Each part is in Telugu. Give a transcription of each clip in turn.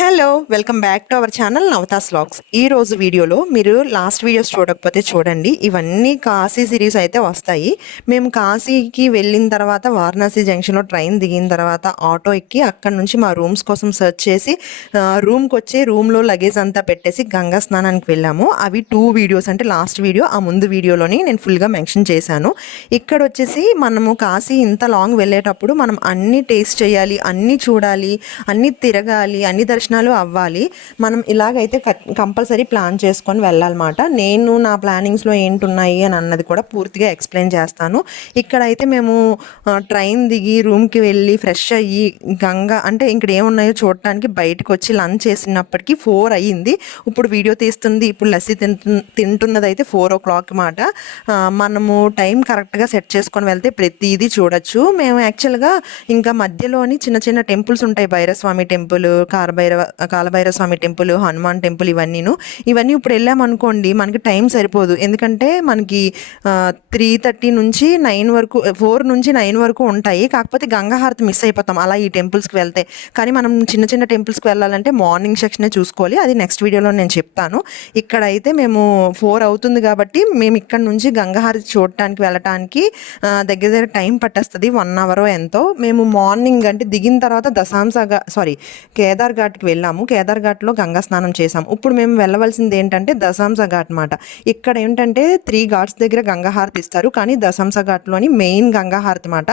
Hello, welcome back to our channel Navatha's vlogs. ఈ రోజు వీడియోలో మీరు లాస్ట్ వీడియోస్ చూడకపోతే చూడండి, ఇవన్నీ కాశీ సిరీస్ అయితే వస్తాయి. మేము కాశీకి వెళ్ళిన తర్వాత వారణాసి జంక్షన్లో ట్రైన్ దిగిన తర్వాత ఆటో ఎక్కి అక్కడ నుంచి మా రూమ్స్ కోసం సెర్చ్ చేసి రూమ్కి వచ్చి రూమ్లో లగేజ్ అంతా పెట్టేసి గంగా స్నానానికి వెళ్ళాము. అవి 2 వీడియోస్, అంటే లాస్ట్ వీడియో ఆ ముందు వీడియోలోని నేను ఫుల్గా మెన్షన్ చేశాను. ఇక్కడ వచ్చేసి మనము కాశీ ఇంత లాంగ్ వెళ్ళేటప్పుడు మనం అన్నీ టేస్ట్ చేయాలి, అన్నీ చూడాలి, అన్నీ తిరగాలి, అన్ని దర్శనాలు అవ్వాలి. మనం ఇలాగైతే కంపల్సరీ ప్లాన్ చేసుకొని వెళ్ళాలన్నమాట. నేను నా ప్లానింగ్స్లో ఏంటున్నాయి అని అన్నది కూడా పూర్తిగా ఎక్స్ప్లెయిన్ చేస్తాను. ఇక్కడైతే మేము ట్రైన్ దిగి రూమ్కి వెళ్ళి ఫ్రెష్ అయ్యి గంగా అంటే ఇక్కడ ఏమున్నాయో చూడటానికి బయటకు వచ్చి లంచ్ చేసినప్పటికీ 4 అయ్యింది. ఇప్పుడు వీడియో తీస్తుంది, ఇప్పుడు లస్సీ తింటున్నది అయితే 4 o'clock మాట. మనము టైం కరెక్ట్గా సెట్ చేసుకొని వెళ్తే ప్రతిదీ చూడొచ్చు. మేము యాక్చువల్గా ఇంకా మధ్యలోని చిన్న చిన్న టెంపుల్స్ ఉంటాయి, భైరస్వామి టెంపుల్, కాలభైరవ స్వామి టెంపుల్, హనుమాన్ టెంపుల్, ఇవన్నీ ఇప్పుడు వెళ్ళామనుకోండి మనకి టైం సరిపోదు. ఎందుకంటే మనకి 3:30 నుంచి 9 వరకు, 4 నుంచి 9 వరకు ఉంటాయి. కాకపోతే గంగాహారతి మిస్ అయిపోతాం అలా ఈ టెంపుల్స్కి వెళ్తే. కానీ మనం చిన్న చిన్న టెంపుల్స్కి వెళ్ళాలంటే మార్నింగ్ సెక్షనే చూసుకోవాలి. అది నెక్స్ట్ వీడియోలో నేను చెప్తాను. ఇక్కడైతే మేము 4 అవుతుంది కాబట్టి మేము ఇక్కడ నుంచి గంగాహారతి చూడటానికి వెళ్ళటానికి దగ్గర దగ్గర టైం పట్టేస్తుంది, 1 hour ఎంతో. మేము మార్నింగ్ అంటే దిగిన తర్వాత కేదార్ ఘాట్కి వెళ్ళాము. కేదార్ ఘాట్లో గంగా స్నానం చేసాము. ఇప్పుడు మేము వెళ్ళవలసింది ఏంటంటే దశాంస ఘాట్ మాట. ఇక్కడ ఏంటంటే 3 ఘాట్స్ దగ్గర గంగాహారతి ఇస్తారు, కానీ దశాంస ఘాట్లోని మెయిన్ గంగాహారతి మాట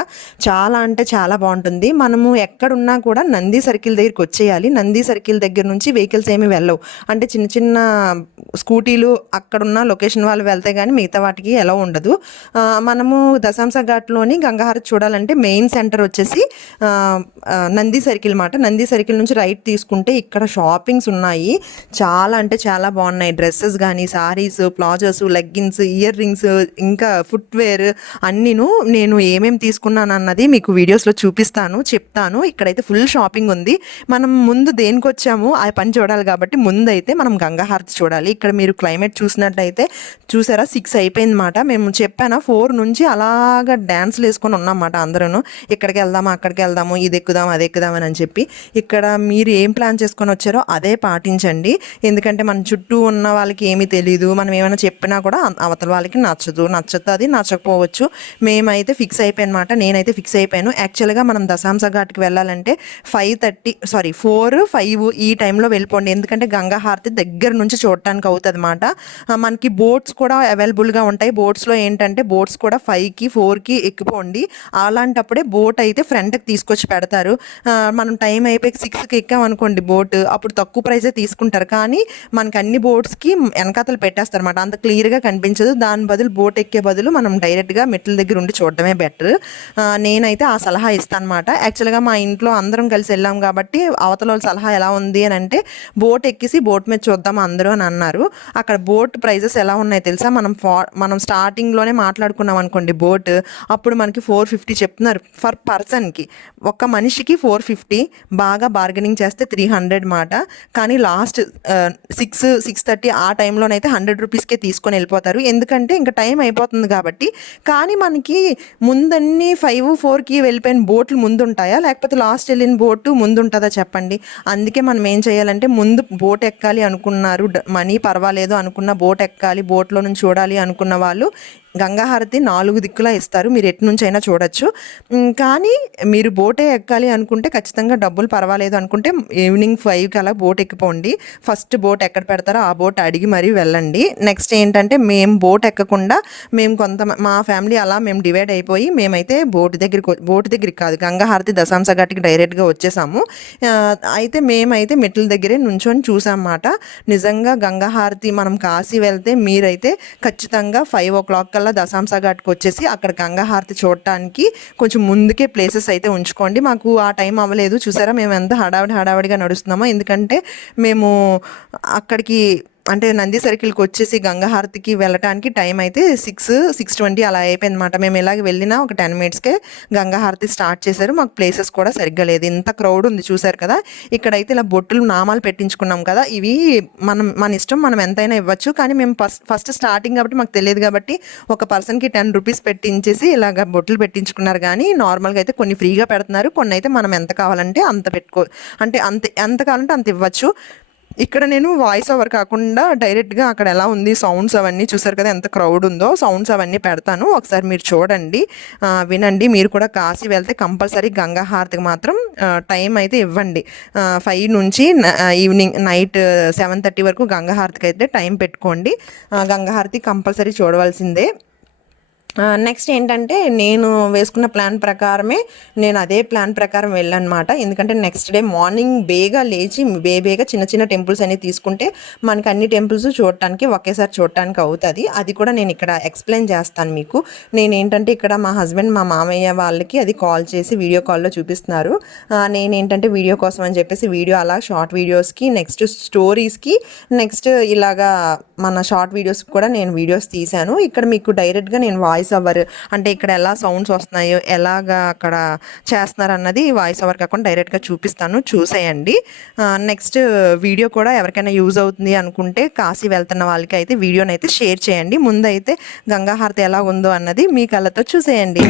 చాలా అంటే చాలా బాగుంటుంది. మనము ఎక్కడున్నా కూడా నంది సర్కిల్ దగ్గరికి వచ్చేయాలి. నంది సర్కిల్ దగ్గర నుంచి వెహికల్స్ ఏమి వెళ్ళవు, అంటే చిన్న చిన్న స్కూటీలు అక్కడున్న లొకేషన్ వాళ్ళు వెళ్తే కానీ మిగతా వాటికి ఎలా ఉండదు. మనము దశాంస ఘాట్లోని గంగాహారతి చూడాలంటే మెయిన్ సెంటర్ వచ్చేసి నంది సర్కిల్ మాట. నంది సర్కిల్ నుంచి రైట్ తీసుకుంటే ఇక్కడ షాపింగ్స్ ఉన్నాయి, చాలా అంటే చాలా బాగున్నాయి. డ్రెస్సెస్ కానీ, saris, palazzos, leggings, ear rings, ఇంకా ఫుట్వేర్ అన్నీను. నేను ఏమేమి తీసుకున్నాను అన్నది మీకు వీడియోస్లో చూపిస్తాను, చెప్తాను. ఇక్కడైతే ఫుల్ షాపింగ్ ఉంది. మనం ముందు దేనికి వచ్చాము ఆ పని చూడాలి కాబట్టి ముందు అయితే మనం గంగాహారతి చూడాలి. ఇక్కడ మీరు క్లైమేట్ చూసినట్టయితే చూసారా 6 అయిపోయింది మాట. మేము చెప్పాను 4 నుంచి అలాగా డ్యాన్స్లు వేసుకొని ఉన్నామాట అందరూ. ఇక్కడికి వెళ్దాము, అక్కడికి వెళ్దాము, ఇది ఎక్కుదాం, అది ఎక్కుదామని అని చెప్పి. ఇక్కడ మీరు ఏం ప్లాన్ చేసుకొని వచ్చారో అదే పాటించండి. ఎందుకంటే మన చుట్టూ ఉన్న వాళ్ళకి ఏమీ తెలీదు. మనం ఏమైనా చెప్పినా కూడా అవతల వాళ్ళకి నచ్చుతుంది, నచ్చకపోవచ్చు. మేమైతే ఫిక్స్ అయిపోయానమాట. నేనైతే ఫిక్స్ అయిపోయాను. యాక్చువల్గా మనం దశాంస ఘాట్కి వెళ్ళాలంటే 4, 5 ఈ టైంలో వెళ్ళిపోండి. ఎందుకంటే గంగా హారతి దగ్గర నుంచి చూడటానికి అవుతుంది అన్నమాట. మనకి బోట్స్ కూడా అవైలబుల్గా ఉంటాయి. బోట్స్లో ఏంటంటే బోట్స్ కూడా 5కి 4కి ఎక్కిపోండి. అలాంటప్పుడే బోట్ అయితే ఫ్రంట్కి తీసుకొచ్చి పెడతారు. మనం టైం అయిపోయి 6కి ఎక్కామనుకోండి బోట్, అప్పుడు తక్కువ ప్రైజే తీసుకుంటారు. కానీ మనకి అన్ని బోట్స్కి వెనకాతలు పెట్టేస్తారు అనమాట, అంత క్లియర్గా కనిపించదు. దాని బదులు బోట్ ఎక్కే బదులు మనం డైరెక్ట్గా మెట్ల దగ్గర ఉండి చూడడమే బెటర్. నేనైతే ఆ సలహా ఇస్తాను అనమాట. యాక్చువల్గా మా ఇంట్లో అందరం కలిసి వెళ్ళాం కాబట్టి అవతల వాళ్ళ సలహా ఎలా ఉంది అని అంటే బోట్ ఎక్కేసి బోట్ మీద చూద్దాం అందరూ అని అన్నారు. అక్కడ బోట్ ప్రైజెస్ ఎలా ఉన్నాయి తెలుసా? మనం స్టార్టింగ్లోనే మాట్లాడుకున్నాం అనుకోండి బోట్, అప్పుడు మనకి 450 చెప్తున్నారు ఫర్ పర్సన్కి. ఒక్క మనిషికి 450, బాగా బార్గెనింగ్ చేస్తే 300 మాట. కానీ లాస్ట్ 6:30 ఆ టైంలోనైతే 100 రూపీస్కే తీసుకొని వెళ్ళిపోతారు. ఎందుకంటే ఇంకా టైం అయిపోతుంది కాబట్టి. కానీ మనకి ముందన్నీ 5, 4కి వెళ్ళిపోయిన బోట్లు ముందు ఉంటాయా, లేకపోతే లాస్ట్ వెళ్ళిన బోటు ముందు ఉంటుందా చెప్పండి? అందుకే మనం ఏం చేయాలంటే ముందు బోట్ ఎక్కాలి అనుకున్నారు, మనీ పర్వాలేదు అనుకున్న బోట్ ఎక్కాలి, బోట్లో నుంచి చూడాలి అనుకున్న వాళ్ళు గంగాహారతి 4 దిక్కులా ఇస్తారు, మీరు ఎటు నుంచి అయినా చూడొచ్చు. కానీ మీరు బోటే ఎక్కాలి అనుకుంటే ఖచ్చితంగా డబ్బులు పర్వాలేదు అనుకుంటే ఈవినింగ్ 5కి అలా బోట్ ఎక్కిపోండి. ఫస్ట్ బోట్ ఎక్కడ పెడతారో ఆ బోట్ అడిగి మరీ వెళ్ళండి. నెక్స్ట్ ఏంటంటే మేము బోట్ ఎక్కకుండా మా ఫ్యామిలీ అలా మేము డివైడ్ అయిపోయి మేమైతే బోట్ దగ్గరికి కాదు, గంగాహారతి దశాంస ఘాట్కి డైరెక్ట్గా వచ్చేసాము. అయితే మేమైతే మెట్ల దగ్గరే నుంచొని చూసామన్నమాట. నిజంగా గంగాహారతి మనం కాశీ వెళ్తే మీరైతే ఖచ్చితంగా 5 o'clock కల్లా దశాంస ఘాట్కి వచ్చేసి అక్కడ గంగాహారతి చూడటానికి కొంచెం ముందుకే ప్లేసెస్ అయితే ఉంచుకోండి. మాకు ఆ టైం అవ్వలేదు. చూసారా మేము ఎంత హడావిడిగా నడుస్తున్నామో, ఎందుకంటే మేము అక్కడికి అంటే నంది సర్కిల్కి వచ్చేసి గంగాహారతికి వెళ్ళటానికి టైం అయితే 6:20 అలా అయిపోయిందన్నమాట. మేము ఇలాగ వెళ్ళినా ఒక 10 మినిట్స్కే గంగాహారతి స్టార్ట్ చేశారు. మాకు ప్లేసెస్ కూడా సరిగ్గా లేదు, ఇంత క్రౌడ్ ఉంది చూసారు కదా. ఇక్కడైతే ఇలా బొట్టులు నామాలు పెట్టించుకున్నాం కదా, ఇవి మన ఇష్టం, మనం ఎంతైనా ఇవ్వచ్చు. కానీ మేము ఫస్ట్ స్టార్టింగ్ కాబట్టి మాకు తెలియదు కాబట్టి ఒక పర్సన్కి 10 రూపీస్ పెట్టించేసి ఇలాగ బొట్టులు పెట్టించుకున్నారు. కానీ నార్మల్గా అయితే కొన్ని ఫ్రీగా పెడుతున్నారు, కొన్ని అయితే మనం ఎంత కావాలంటే అంత అంటే ఎంత కావాలంటే అంత ఇవ్వచ్చు. ఇక్కడ నేను వాయిస్ ఓవర్ కాకుండా డైరెక్ట్గా అక్కడ ఎలా ఉంది సౌండ్స్ అవన్నీ చూసారు కదా, ఎంత క్రౌడ్ ఉందో, సౌండ్స్ అవన్నీ పెడతాను, ఒకసారి మీరు చూడండి, వినండి. మీరు కూడా కాశీ వెళ్తే కంపల్సరీ గంగా హారతికి మాత్రం టైం అయితే ఇవ్వండి. 5 నుంచి ఈవినింగ్ నైట్ 7:30 వరకు గంగా హారతికి అయితే టైం పెట్టుకోండి. గంగా హారతి కంపల్సరీ చూడవలసిందే. నెక్స్ట్ ఏంటంటే నేను వేసుకున్న ప్లాన్ ప్రకారమే నేను అదే ప్లాన్ ప్రకారం వెళ్ళానమాట. ఎందుకంటే నెక్స్ట్ డే మార్నింగ్ బేగా లేచి బేగా చిన్న చిన్న టెంపుల్స్ అనేవి తీసుకుంటే మనకి అన్ని టెంపుల్స్ చూడటానికి ఒకేసారి చూడటానికి అవుతుంది. అది కూడా నేను ఇక్కడ ఎక్స్ప్లెయిన్ చేస్తాను మీకు. నేనేంటంటే ఇక్కడ మా హస్బెండ్ మా మామయ్య వాళ్ళకి అది కాల్ చేసి వీడియో కాల్లో చూపిస్తున్నారు. నేనేంటంటే వీడియో కోసం అని చెప్పేసి వీడియో అలా షార్ట్ వీడియోస్కి, నెక్స్ట్ స్టోరీస్కి, నెక్స్ట్ ఇలాగా మన షార్ట్ వీడియోస్కి కూడా నేను వీడియోస్ తీశాను. ఇక్కడ మీకు డైరెక్ట్గా నేను వాయిస్ ఓవర్ అంటే ఇక్కడ ఎలా సౌండ్స్ వస్తున్నాయో ఎలాగా అక్కడ చేస్తున్నారు అన్నది వాయిస్ ఓవర్ కాకుండా డైరెక్ట్గా చూపిస్తాను, చూసేయండి. నెక్స్ట్ వీడియో కూడా ఎవరికైనా యూజ్ అవుతుంది అనుకుంటే కాశీ వెళ్తున్న వాళ్ళకి అయితే వీడియోని అయితే షేర్ చేయండి. ముందైతే గంగా హారతి ఎలా ఉందో అన్నది మీ కళ్ళతో చూసేయండి.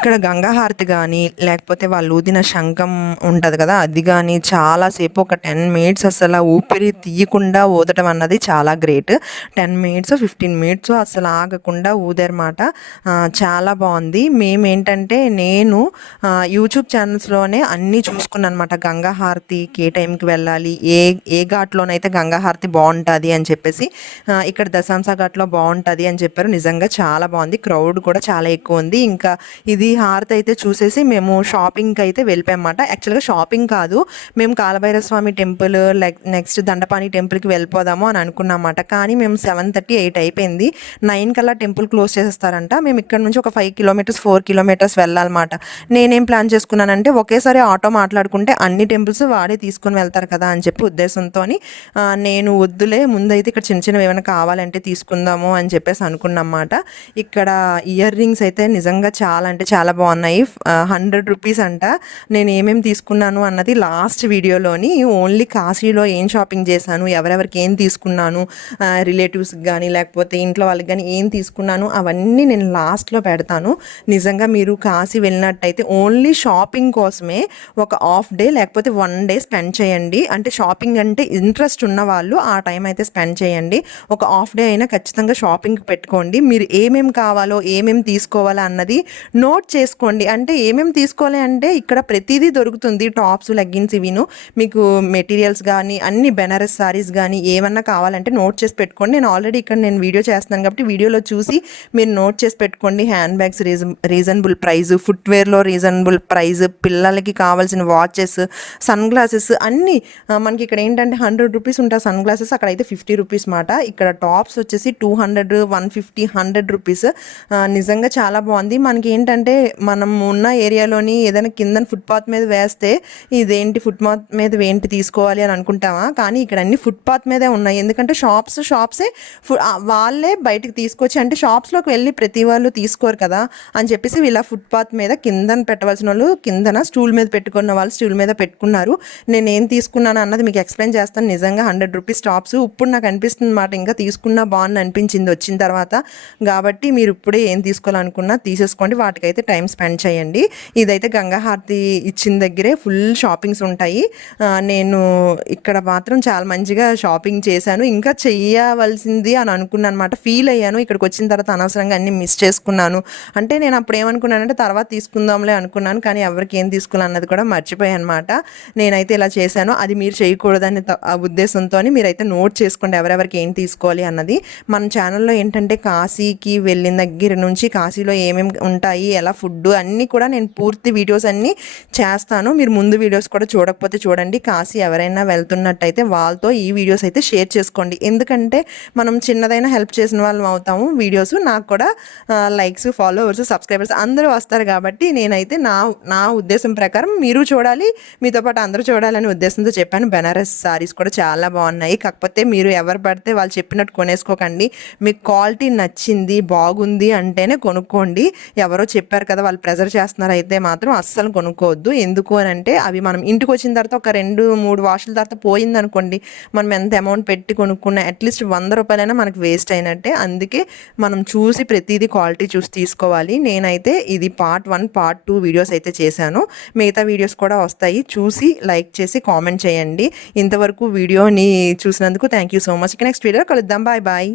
ఇక్కడ గంగా హారతి కానీ లేకపోతే వాళ్ళు ఊదిన శంఖం ఉంటుంది కదా, అది కానీ చాలాసేపు ఒక 10 మినిట్స్ అసలు ఊపిరి తీయకుండా ఊదటం అన్నది చాలా గ్రేట్. 10 మినిట్స్ 15 మినిట్స్ అసలు ఆగకుండా ఊదారన్నమాట. చాలా బాగుంది. మేమేంటంటే నేను యూట్యూబ్ ఛానల్స్లోనే అన్నీ చూసుకున్నాను అనమాట. గంగా హారతికి ఏ టైంకి వెళ్ళాలి, ఏ ఘాట్లోనైతే గంగా హారతి బాగుంటుంది అని చెప్పేసి, ఇక్కడ దశాంశ ఘాట్లో బాగుంటుంది అని చెప్పారు. నిజంగా చాలా బాగుంది, క్రౌడ్ కూడా చాలా ఎక్కువ ఉంది. ఇంకా ఇది హారతి అయితే చూసేసి మేము షాపింగ్కి అయితే వెళ్ళిపోయామన్నమాట. యాక్చువల్గా షాపింగ్ కాదు, మేము కాలభైరవ స్వామి టెంపుల్ నెక్స్ట్ దండపాణి టెంపుల్కి వెళ్ళిపోదాము అని అనుకున్నామన్నమాట. కానీ మేము 7:30, 8 అయిపోయింది. 9 కల్లా టెంపుల్ క్లోజ్ చేసేస్తారంట. మేము ఇక్కడ నుంచి ఒక 5 కిలోమీటర్స్ 4 కిలోమీటర్స్ వెళ్ళాలన్నమాట. నేనేం ప్లాన్ చేసుకున్నానంటే ఒకేసారి ఆటో మాట్లాడుకుంటే అన్ని టెంపుల్స్ వాడే తీసుకుని వెళ్తారు కదా అని చెప్పి ఉద్దేశంతో నేను వద్దులే, ముందైతే ఇక్కడ చిన్న చిన్నవి ఏమైనా కావాలంటే తీసుకుందాము అని చెప్పేసి అనుకున్నమాట. ఇక్కడ ఇయర్ రింగ్స్ అయితే నిజంగా చాలా అంటే చాలా బాగున్నాయి. 100 రూపీస్ అంట. నేను ఏమేమి తీసుకున్నాను అన్నది లాస్ట్ వీడియోలోని ఓన్లీ కాశీలో ఏం షాపింగ్ చేశాను, ఎవరెవరికి ఏం తీసుకున్నాను, రిలేటివ్స్కి కానీ లేకపోతే ఇంట్లో వాళ్ళకి కానీ ఏం తీసుకున్నాను అవన్నీ నేను లాస్ట్లో పెడతాను. నిజంగా మీరు కాశీ వెళ్ళినట్టయితే ఓన్లీ షాపింగ్ కోసమే ఒక హాఫ్ డే లేకపోతే 1 డే స్పెండ్ చేయండి. అంటే షాపింగ్ అంటే ఇంట్రెస్ట్ ఉన్న వాళ్ళు ఆ టైం అయితే స్పెండ్ చేయండి. ఒక హాఫ్ డే అయినా ఖచ్చితంగా షాపింగ్కి పెట్టుకోండి. మీరు ఏమేమి కావాలో ఏమేమి తీసుకోవాలో అన్నది నోట్ చేసుకోండి. అంటే ఏమేమి తీసుకోవాలి అంటే ఇక్కడ ప్రతిదీ దొరుకుతుంది, టాప్స్, లెగ్గిన్స్, ఇవిను మీకు మెటీరియల్స్ కానీ అన్ని బెనారస్ సారీస్ కానీ ఏమన్నా కావాలంటే నోట్ చేసి పెట్టుకోండి. నేను ఆల్రెడీ ఇక్కడ నేను వీడియో చేస్తున్నాను కాబట్టి వీడియోలో చూసి మీరు నోట్ చేసి పెట్టుకోండి. హ్యాండ్ బ్యాగ్స్ రీజనబుల్ ప్రైస్, ఫుట్వేర్లో రీజనబుల్ ప్రైస్, పిల్లలకి కావాల్సిన వాచెస్, సన్ గ్లాసెస్ అన్నీ మనకి ఇక్కడ ఏంటంటే 100 రూపీస్ ఉంటాయి సన్ గ్లాసెస్, అక్కడైతే 50 రూపీస్ మాట. ఇక్కడ టాప్స్ వచ్చేసి 200, 150, 100 రూపీస్. నిజంగా చాలా బాగుంది. మనకి ఏంటంటే మనం ఉన్న ఏరియాలోని ఏదైనా కింద ఫుట్పాత్ మీద వేస్తే ఇదేంటి ఫుట్పాత్ మీద ఏంటి తీసుకోవాలి అని అనుకుంటామా, కానీ ఇక్కడ అన్ని ఫుట్పాత్ మీదే ఉన్నాయి. ఎందుకంటే షాప్సే వాళ్ళే బయటకు తీసుకొచ్చి, అంటే షాప్స్లోకి వెళ్ళి ప్రతి వాళ్ళు తీసుకోరు కదా అని చెప్పేసి ఇలా ఫుట్పాత్ మీద కిందన పెట్టవలసిన వాళ్ళు కిందన స్టూల్ మీద పెట్టుకున్న వాళ్ళు స్టూల్ మీద పెట్టుకున్నారు. నేను ఏం తీసుకున్నాను అన్నది మీకు ఎక్స్ప్లెయిన్ చేస్తాను. నిజంగా 100 రూపీస్ టాప్స్ ఇప్పుడు నాకు అనిపిస్తుంది అన్నమాట, ఇంకా తీసుకున్నా బాగుంది అనిపించింది వచ్చిన తర్వాత. కాబట్టి మీరు ఇప్పుడే ఏం తీసుకోవాలనుకున్నా తీసేసుకోండి, వాటికైతే టైం స్పెండ్ చేయండి. ఇదైతే గంగాహారతి ఇచ్చిన దగ్గరే ఫుల్ షాపింగ్స్ ఉంటాయి. నేను ఇక్కడ మాత్రం చాలా మంచిగా షాపింగ్ చేశాను, ఇంకా చెయ్యవలసింది అని అనుకున్నాను అనమాట. ఫీల్ అయ్యాను ఇక్కడికి వచ్చిన తర్వాత అనవసరంగా అన్ని మిస్ చేసుకున్నాను. అంటే నేను అప్పుడు ఏమనుకున్నానంటే తర్వాత తీసుకుందాంలే అనుకున్నాను, కానీ ఎవరికి ఏం తీసుకోవాలన్నది కూడా మర్చిపోయాను అనమాట. నేనైతే ఇలా చేశాను, అది మీరు చేయకూడదని ఉద్దేశంతో మీరైతే నోట్ చేసుకోండి ఎవరెవరికి ఏం తీసుకోవాలి అన్నది. మన ఛానల్లో ఏంటంటే కాశీకి వెళ్ళిన దగ్గర నుంచి కాశీలో ఏమేమి ఉంటాయి, ఎలా ఫుడ్ అన్నీ కూడా నేను పూర్తి వీడియోస్ అన్నీ చేస్తాను. మీరు ముందు వీడియోస్ కూడా చూడకపోతే చూడండి. కాశీ ఎవరైనా వెళ్తున్నట్టయితే వాళ్ళతో ఈ వీడియోస్ అయితే షేర్ చేసుకోండి, ఎందుకంటే మనం చిన్నదైనా హెల్ప్ చేసిన వాళ్ళం అవుతాము. వీడియోస్ నాకు కూడా లైక్స్, ఫాలోవర్స్, సబ్స్క్రైబర్స్ అందరూ వస్తారు. కాబట్టి నేనైతే నా ఉద్దేశం ప్రకారం మీరు చూడాలి, మీతో పాటు అందరూ చూడాలనే ఉద్దేశంతో చెప్పాను. బెనారస్ సారీస్ కూడా చాలా బాగున్నాయి. కాకపోతే మీరు ఎవరు పడితే వాళ్ళు చెప్పినట్టు కొనేసుకోకండి. మీకు క్వాలిటీ నచ్చింది, బాగుంది అంటేనే కొనుక్కోండి. ఎవరో చెప్పారు కదా వాళ్ళు ప్రెజర్ చేస్తున్నారు అయితే మాత్రం అస్సలు కొనుక్కోవద్దు. ఎందుకు అని అంటే అవి మనం ఇంటికి వచ్చిన తర్వాత ఒక 2-3 వాషుల తర్వాత పోయిందనుకోండి, మనం ఎంత అమౌంట్ పెట్టి కొనుక్కున్నా అట్లీస్ట్ 100 రూపాయలైనా మనకు వేస్ట్ అయినట్టే. అందుకే మనం చూసి ప్రతిదీ క్వాలిటీ చూసి తీసుకోవాలి. నేనైతే ఇది పార్ట్ 1, పార్ట్ 2 వీడియోస్ అయితే చేశాను. మిగతా వీడియోస్ కూడా వస్తాయి, చూసి లైక్ చేసి కామెంట్ చేయండి. ఇంతవరకు వీడియోని చూసినందుకు thank you so much. Next video కలుద్దాం. Bye bye.